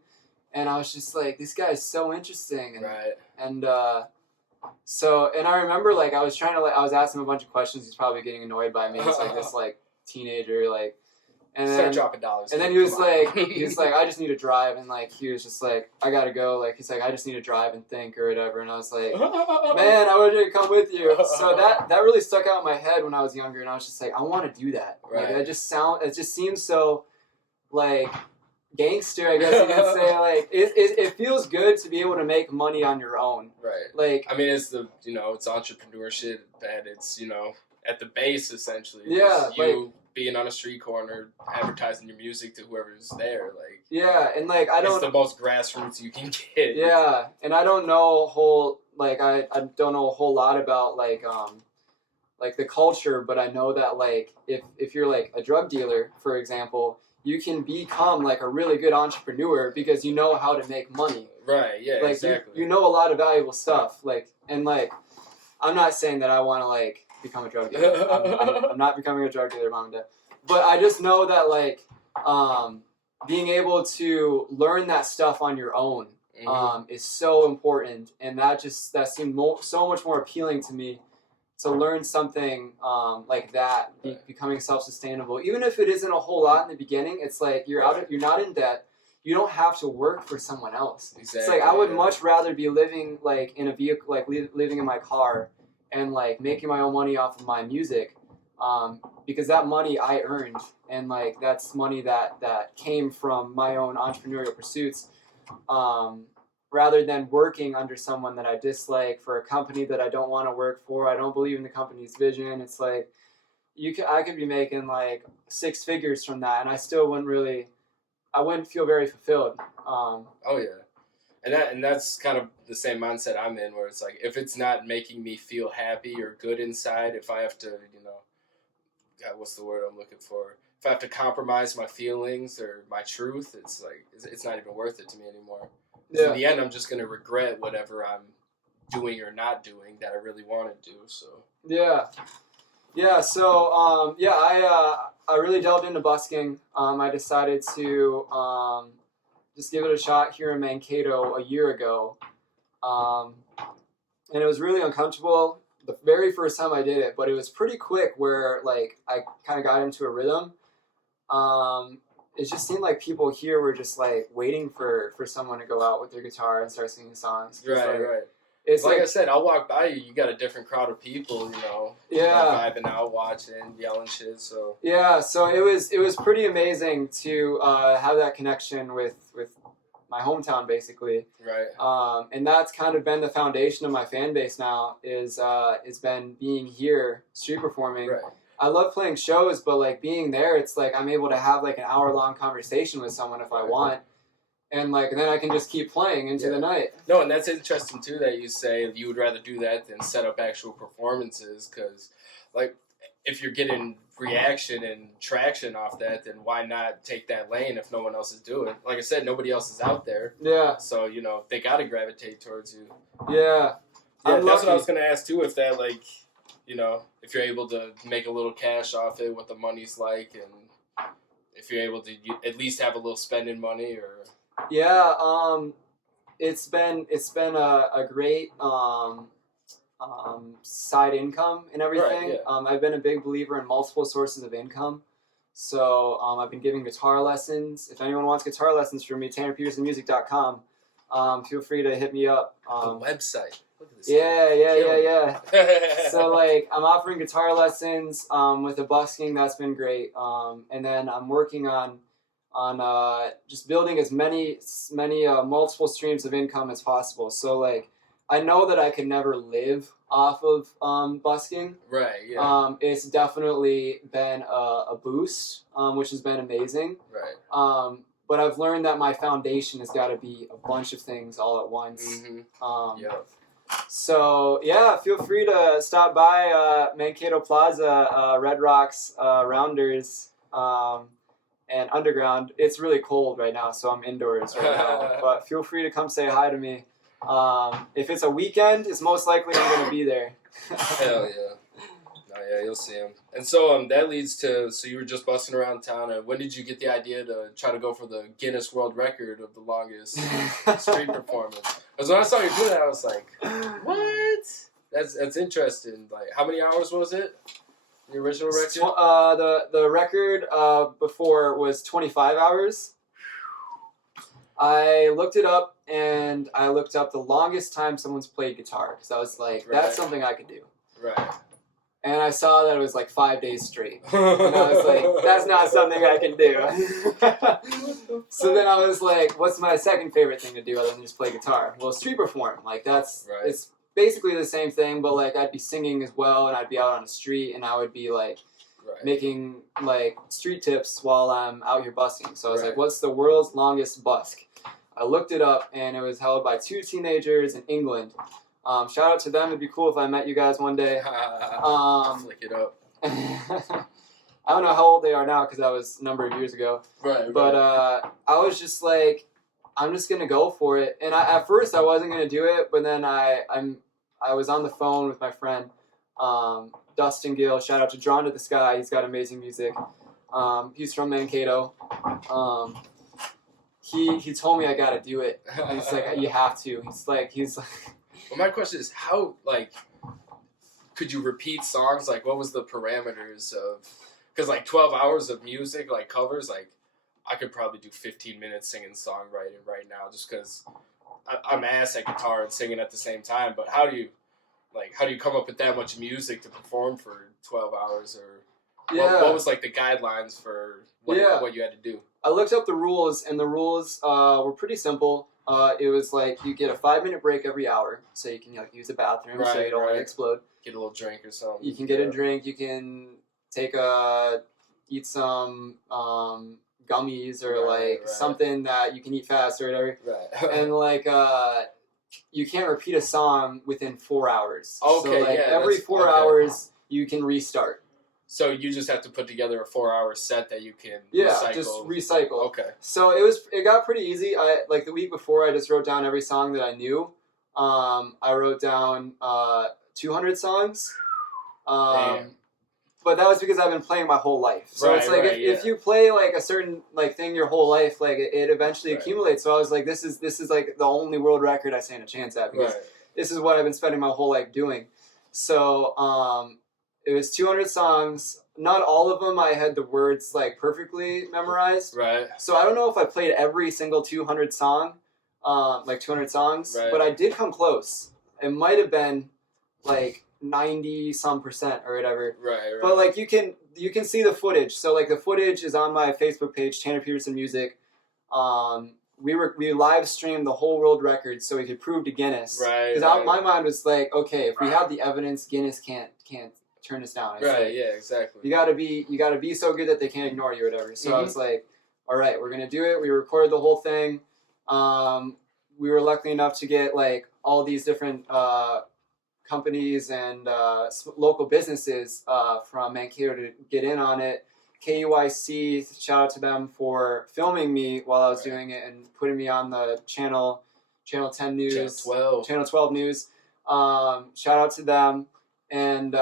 And I was just like, this guy is so interesting. And, Right. And and I remember like I was asking him a bunch of questions. He's probably getting annoyed by me. He's like this like teenager like. And Start then dropping dollars. And then he was like, I just need to drive, and like he was just like, I gotta go. Like he's like, I just need to drive and think or whatever. And I was like, man, I wish I could come with you. So that really stuck out in my head when I was younger, and I was just like, I want to do that. Right. Like it just seems so like gangster, I guess you could say. Like it feels good to be able to make money on your own. Right. Like I mean, it's it's entrepreneurship that it's at the base essentially. Yeah. It's you being on a street corner, advertising your music to whoever's there, like and like it's the most grassroots you can get. Yeah, and I don't know I don't know a whole lot about like the culture, but I know that like if you're like a drug dealer, for example, you can become like a really good entrepreneur because you know how to make money. Right. Yeah. Like exactly. You know a lot of valuable stuff. Like and like I'm not saying that I want to like become a drug dealer. I'm not becoming a drug dealer, Mom and Dad. But I just know that like being able to learn that stuff on your own is so important, and that seemed so much more appealing to me to learn something like that, becoming self-sustainable. Even if it isn't a whole lot in the beginning, it's like you're not in debt. You don't have to work for someone else. Exactly. It's like I would much rather be living like in a vehicle, like living in my car, and like making my own money off of my music, because that money I earned, and like that's money that came from my own entrepreneurial pursuits, rather than working under someone that I dislike for a company that I don't want to work for. I don't believe in the company's vision. It's like I could be making like 6 figures from that, and I still wouldn't feel very fulfilled. Oh yeah. And that's kind of the same mindset I'm in, where it's like, if it's not making me feel happy or good inside, if I have to, God, what's the word I'm looking for? If I have to compromise my feelings or my truth, it's like, it's not even worth it to me anymore. Yeah. In the end, I'm just going to regret whatever I'm doing or not doing that I really want to do, so. Yeah. Yeah, so, I really delved into busking. I decided to just give it a shot here in Mankato a year ago. And it was really uncomfortable the very first time I did it, but it was pretty quick where like I kind of got into a rhythm. It just seemed like people here were just like waiting for someone to go out with their guitar and start singing songs. Right. It's like I said, I'll walk by you. You got a different crowd of people, Yeah. vibing out, watching, yelling shit. So yeah, so it was pretty amazing to have that connection with my hometown, basically. Right. And that's kind of been the foundation of my fan base now. Is been being here, street performing. Right. I love playing shows, but like being there, it's like I'm able to have like an hour-long conversation with someone if I want. And like then I can just keep playing into the night. No, and that's interesting too that you say you would rather do that than set up actual performances, because like if you're getting reaction and traction off that, then why not take that lane if no one else is doing it? Like I said, nobody else is out there. Yeah. So they got to gravitate towards you. Yeah. Yeah, that's what I was gonna ask too. If that like, if you're able to make a little cash off it, what the money's like, and if you're able to at least have a little spending money or. Yeah, it's been a great side income and everything. Right, yeah. I've been a big believer in multiple sources of income. So I've been giving guitar lessons. If anyone wants guitar lessons from me, TannerPetersonMusic.com. Feel free to hit me up. The website. Look at this. Yeah. So like I'm offering guitar lessons with the busking. That's been great. And then I'm working on just building as many multiple streams of income as possible. So like I know that I could never live off of busking. Right. Yeah. It's definitely been a boost, which has been amazing. Right. But I've learned that my foundation has got to be a bunch of things all at once. Mm-hmm. So yeah, feel free to stop by Mankato Plaza, Red Rocks, Rounders, and Underground. It's really cold right now, so I'm indoors right now. But feel free to come say hi to me. If it's a weekend, it's most likely I'm going to be there. Hell yeah. Oh yeah, you'll see him. And so that leads to, so you were just busting around town, and when did you get the idea to try to go for the Guinness World Record of the longest street performance? Because when I saw you do that, I was like, what? That's interesting. Like, how many hours was it? The original record? The record before was 25 hours. I looked it up, and I looked up the longest time someone's played guitar, because I was like, that's something I could do. Right. And I saw that it was like 5 days straight. And I was like, that's not something I can do. So then I was like, what's my second favorite thing to do other than just play guitar? Well, street perform. Like, it's basically the same thing, but like I'd be singing as well, and I'd be out on the street, and I would be like making like street tips while I'm out here busking. So I was like, what's the world's longest busk? I looked it up, and it was held by 2 teenagers in England. Shout out to them. It'd be cool if I met you guys one day. Flick it up. I don't know how old they are now because that was a number of years ago. Right. But I was just like, I'm just gonna go for it. And at first I wasn't gonna do it, but then I was on the phone with my friend Dustin Gill. Shout out to Drawn to the Sky. He's got amazing music. He's from Mankato. He told me I gotta do it. And he's like, you have to. He's like. Well, my question is, how, like, could you repeat songs? Like, what was the parameters of, because, like, 12 hours of music, like, covers, like, I could probably do 15 minutes singing songwriting right now just because I'm ass at guitar and singing at the same time. But how do you come up with that much music to perform for 12 hours? Or what was, like, the guidelines for what you had to do? I looked up the rules, and the rules were pretty simple. It was like you get a 5-minute break every hour, so you can use the bathroom, so you don't want to explode. Get a little drink or something. You can get a drink. You can eat some gummies or something that you can eat fast or whatever. Right. And like you can't repeat a song within 4 hours. Okay. So like every 4 hours you can restart. So you just have to put together a 4-hour set that you can recycle. Just recycle. Okay. So it got pretty easy. Like the week before, I just wrote down every song that I knew. I wrote down 200 songs. But that was because I've been playing my whole life. So it's like if you play like a certain like thing your whole life, like it eventually accumulates. So I was like, this is like the only world record I stand a chance at because this is what I've been spending my whole life doing. So it was 200 songs. Not all of them I had the words like perfectly memorized. Right. So I don't know if I played every single 200 song, like 200 songs, but I did come close. It might have been like 90% or whatever. Right. But like you can see the footage. So like the footage is on my Facebook page, Tanner Peterson Music. We live streamed the whole world record so we could prove to Guinness. Right. Because my mind was like, okay, if we have the evidence, Guinness can't turn us down. It's like, yeah, exactly. You gotta be so good that they can't ignore you or whatever. So I was like, all right, we're gonna do it. We recorded the whole thing. We were lucky enough to get like all these different companies and local businesses from Mankato to get in on it. KUIC, shout out to them for filming me while I was doing it and putting me on the Channel 10 News, Channel 12 News. Shout out to them. And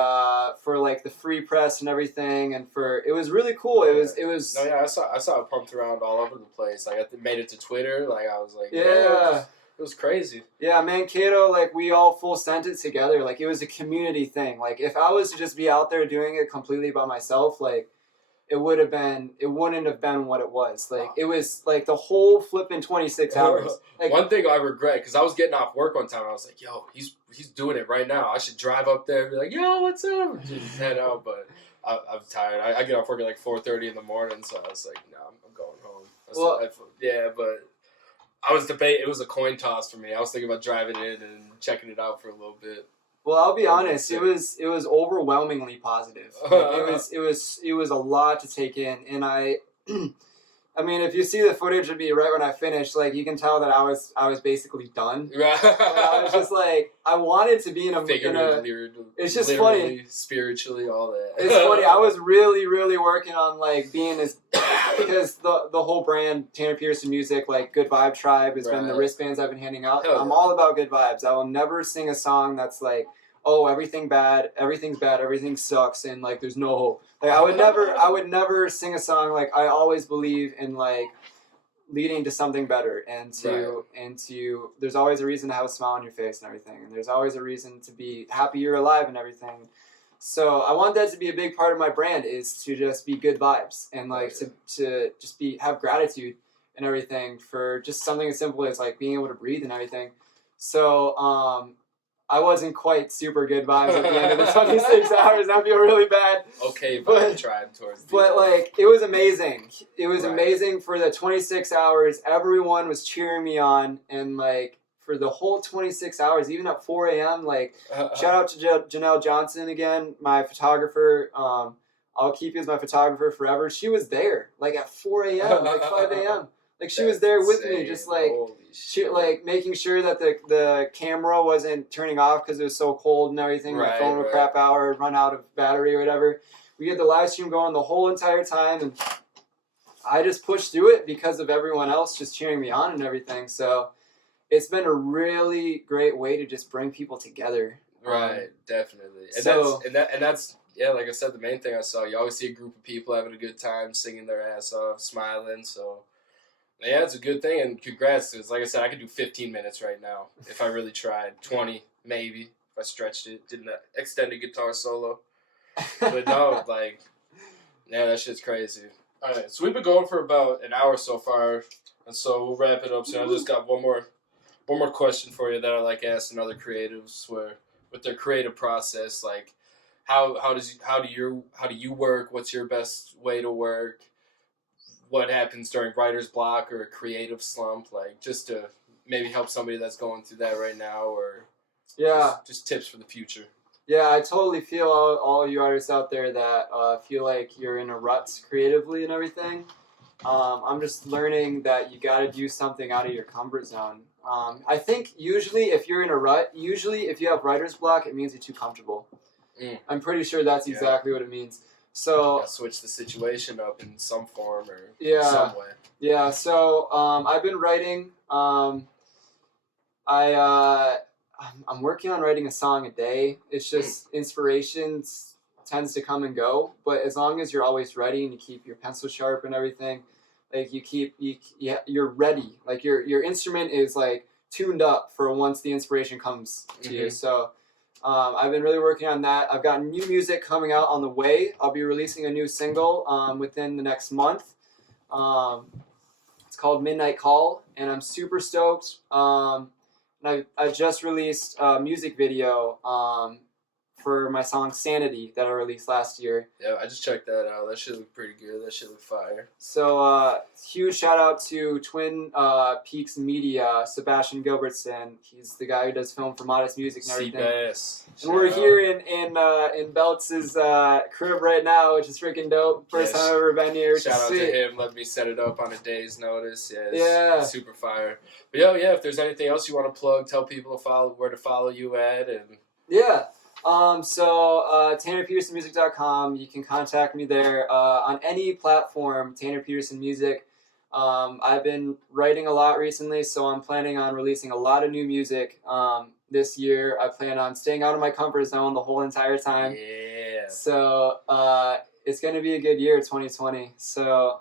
for like the free press and everything, and it was really cool. It was. No, yeah, I saw it pumped around all over the place. Like I made it to Twitter. Like I was like, it was crazy. Yeah, Mankato, like we all full sent it together. Like it was a community thing. Like if I was to just be out there doing it completely by myself, like it wouldn't have been what it was. Like it was like the whole flipping 26 hours. Like, one thing I regret, because I was getting off work one time, I was like, yo, he's doing it right now. I should drive up there and be like, yo, what's up? Just head out, but I'm tired. I get off work at like 4:30 in the morning, so I was like, no, I'm going home. But I was debating. It was a coin toss for me. I was thinking about driving in and checking it out for a little bit. Well, I'll be honest. It was overwhelmingly positive. It was a lot to take in, and I mean, if you see the footage of me right when I finished, like you can tell that I was basically done. Right. I was just like, I wanted to be in a. It's just funny. Spiritually, all that. It's funny. I was really, really working on like being as because the whole brand Tanner Peterson Music, like Good Vibe Tribe, has been the wristbands I've been handing out. I'm all about good vibes. I will never sing a song that's like oh, everything's bad, everything sucks, and like there's no hope. Like I would never sing a song. Like I always believe in like leading to something better, and to there's always a reason to have a smile on your face and everything, and there's always a reason to be happy you're alive and everything. So I want that to be a big part of my brand, is to just be good vibes and like to just have gratitude and everything for just something as simple as like being able to breathe and everything. So I wasn't quite super good vibes at the end of the 26 hours. I feel really bad. Okay, but tried towards the But like it was amazing. It was amazing for the 26 hours. Everyone was cheering me on, and like for the whole 26 hours, even at 4 a.m. Like shout out to Janelle Johnson again, my photographer. I'll keep you as my photographer forever. She was there like at 4 a.m., like 5 a.m. Like she was there with me, just like like making sure that the camera wasn't turning off because it was so cold and everything. My phone would crap out or run out of battery or whatever. We had the live stream going the whole entire time, and I just pushed through it because of everyone else just cheering me on and everything. So it's been a really great way to just bring people together. Right, definitely. And so that's yeah, like I said, the main thing I saw, you always see a group of people having a good time, singing their ass off, smiling. So yeah, it's a good thing, and congrats. Because like I said, I could do 15 minutes right now if I really tried. 20 maybe if I stretched it. Did an extended guitar solo. But no, like, yeah, that shit's crazy. All right, so we've been going for about an hour so far, and so we'll wrap it up soon. I just got one more question for you that I like asking other creatives, where with their creative process, like how do you work? What's your best way to work? What happens during writer's block or a creative slump? Like just to maybe help somebody that's going through that right now, or just tips for the future. Yeah, I totally feel all you artists out there that feel like you're in a rut creatively and everything. I'm just learning that you got to do something out of your comfort zone. I think usually if you're in a rut, if you have writer's block, it means you're too comfortable. I'm pretty sure that's exactly what it means. So switch the situation up in some form or some way. Yeah, so I've been writing. I'm working on writing a song a day. It's just inspiration tends to come and go, but as long as you're always ready and you keep your pencil sharp and everything, like you're ready. Like your instrument is like tuned up for once the inspiration comes to you. So I've been really working on that. I've got new music coming out on the way. I'll be releasing a new single within the next month. It's called Midnight Call, and I'm super stoked. And I just released a music video for my song Sanity that I released last year. Yeah, I just checked that out. That shit look pretty good. That shit look fire. So huge shout out to Twin Peaks Media, Sebastian Gilbertson. He's the guy who does film for Modest Music and everything. C-Bass. And we're here in Beltz's crib right now, which is freaking dope. First time I've ever been here. Shout out to him. Let me set it up on a day's notice. Yeah, it's super fire. But yeah, if there's anything else you want to plug, tell people where to follow you at. And TannerPetersonMusic.com. You can contact me there on any platform, Tanner Peterson Music. I've been writing a lot recently, so I'm planning on releasing a lot of new music this year. I plan on staying out of my comfort zone the whole entire time. Yeah. So it's going to be a good year, 2020. So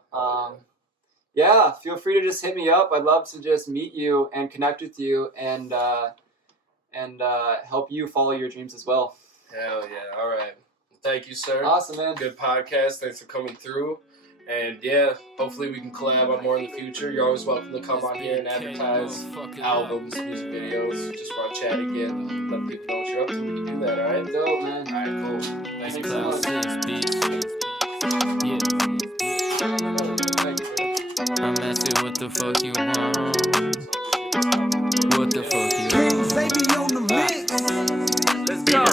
feel free to just hit me up. I'd love to just meet you and connect with you and help you follow your dreams as well. Hell yeah. All right. Thank you, sir. Awesome, man. Good podcast. Thanks for coming through. And yeah, hopefully we can collab on more in the future. You're always welcome to come on here and advertise albums, music videos. Just want to chat again, let people know what you're up to. We can do that, all right? Dope, man. All right, cool. Thanks It's so much. Cloud 6, bitch. I'm asking what the fuck you want. What the fuck you want? Baby on the mix. Let's go.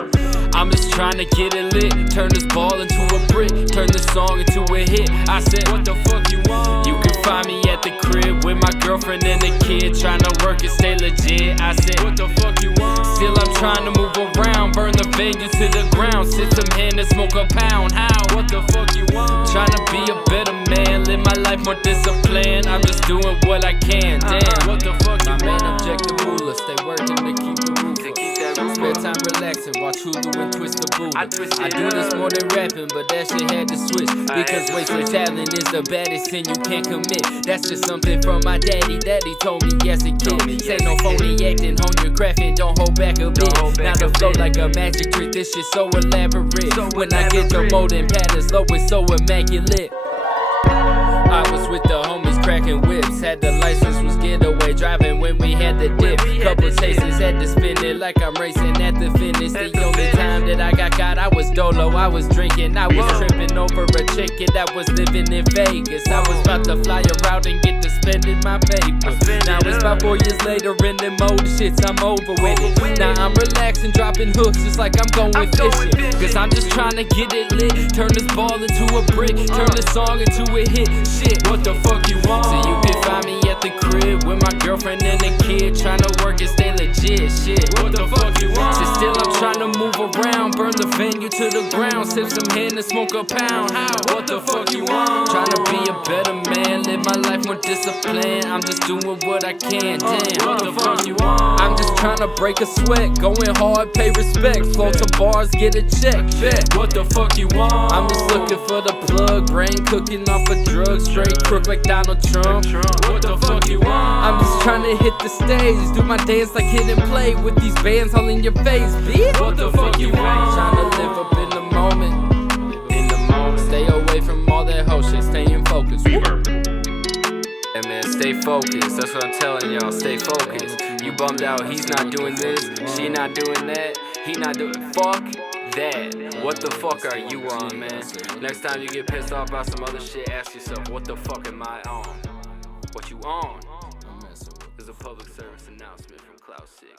I'm just trying to get it lit. Turn this ball into a brick. Turn this song into a hit. I said, what the fuck you want? You can find me at the crib with my girlfriend and the kid. Trying to work and stay legit. I said, what the fuck you want? Still I'm trying to move around. Burn the venue to the ground. Sit some hen and smoke a pound. How? What the fuck you want? Trying to be a better man. Live my life more disciplined. I'm just doing what I can. Damn. What the fuck you want? My main objective moolah. Stay working to keep the roof. To keep that Spare time relaxing, watch Hulu and twist the booty. I do this more than rapping, but that shit had to switch. Because wasting talent is the baddest sin you can't commit. That's just something from my daddy. Daddy told me as a kid. Say no phony acting, hone your craft and don't hold back a bit. Now the flow like a magic trick, this shit so elaborate. When I get the mode and patterns low, it's so immaculate. I was with the homies cracking whips. Had the license, was getaway driving when we had the dip. Couple chases, had to spin it like I'm racing at the finish. The only time that I got caught, I was dolo, I was drinking. I was tripping over a chicken that was living in Vegas. I was about to fly around and get to spending my paper. Now it's about 4 years later in the mode shits, I'm over with it. Now I'm relaxing, dropping hooks just like I'm going fishing. Cause I'm just trying to get it lit. Turn this ball into a brick, turn this song into a hit. Shit, what the fuck you want? So you can find me at the crib with my girlfriend and a kid, trying to work and stay legit. Shit, what the fuck you want? So still I'm trying to move around, burn the venue to the ground, sip some hen and smoke a pound. How? What the fuck you want? Trying to be a better man, live my life more disciplined. I'm just doing what I can. Damn, what the fuck you want? I'm just trying to break a sweat, going hard, pay respect, flow to bars, get a check. Bet. What the fuck you want? I'm just looking for the plug, brain cooking off a drug, straight crook like Donald Trump. What the fuck you want? I'm just trying to hit the stage, do my dance like hit and play with these bands all in your face, bitch. What the fuck you want? Trying to live up in the moment, stay away from all that hoe shit, stay in focus. Yeah, man, stay focused. That's what I'm telling y'all. Stay focused. You bummed out. He's not doing this. She not doing that. He not doing. Fuck that. What the fuck are you on, man? Next time you get pissed off about some other shit, ask yourself, what the fuck am I on? What you on? This is a public service announcement from Cloud 6.